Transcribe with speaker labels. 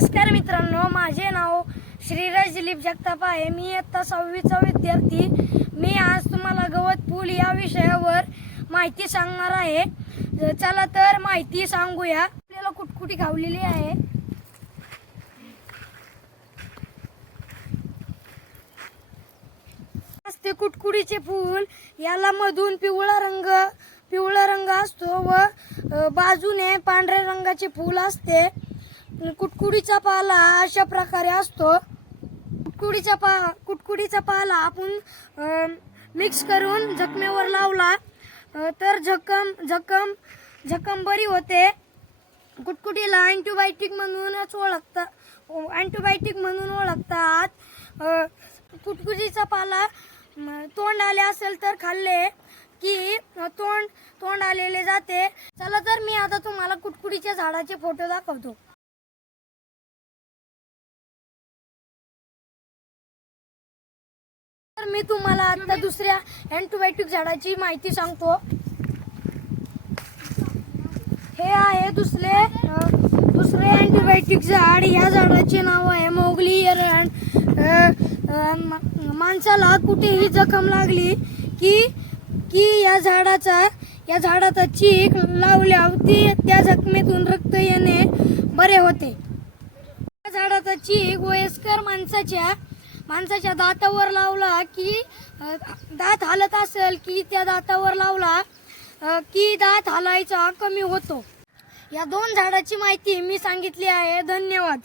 Speaker 1: नमस्कार मित्रांनो माझे नाव श्रीराज दिलीप जगताप आहे. मी इयत्ता सहावीचा विद्यार्थी. मी आज तुम्हाला गवत पूल या विषयावर माहिती सांगणार आहे. चला तर माहिती सांगूया. आपल्याला कुटकुटी खावलेली आहे. असते कुटकुडीचे फूल. याला मधून पिवळा रंग पिवळा रंग असतो व बाजूने पांढऱ्या रंगाचे फूल असते. कुटकुडीचा पाला अशा प्रकारे असतो. कुटकुडीचा पा कुटकुडीचा पाला आपण मिक्स करून जखमेवर लावला तर जखम जखम जखम बरी होते. कुटकुटीला अँटीबायोटिक म्हणूनच ओळखतात अँटीबायोटिक म्हणून ओळखतात. कुटकुटीचा पाला तोंड आले असेल तर खाल्ले की तोंड तोंड आलेले जाते. चला तर मी आता तुम्हाला कुटकुटीच्या झाडाचे फोटो दाखवतो. मी तुम्हाला आता दुसऱ्या अँटीबायोटिक झाडाची माहिती सांगतो. हे आहे दुसरे दुसरे अँटीबायोटिक झाड. या झाडाचे नाव आहे मोगली एरण माणसाला कुठेही जखम लागली की की या झाडाचा या झाडाचा चीक लावल्यावर ती त्या जखमेतून रक्त येणे बरे होते. या झाडाचा चीक वयस्कर माणसाच्या माणसाच्या दातावर लावला की दात हालत असेल की त्या दातावर लावला की दात हलायचा कमी होतो. या दोन झाडाची माहिती मी सांगितली आहे. धन्यवाद.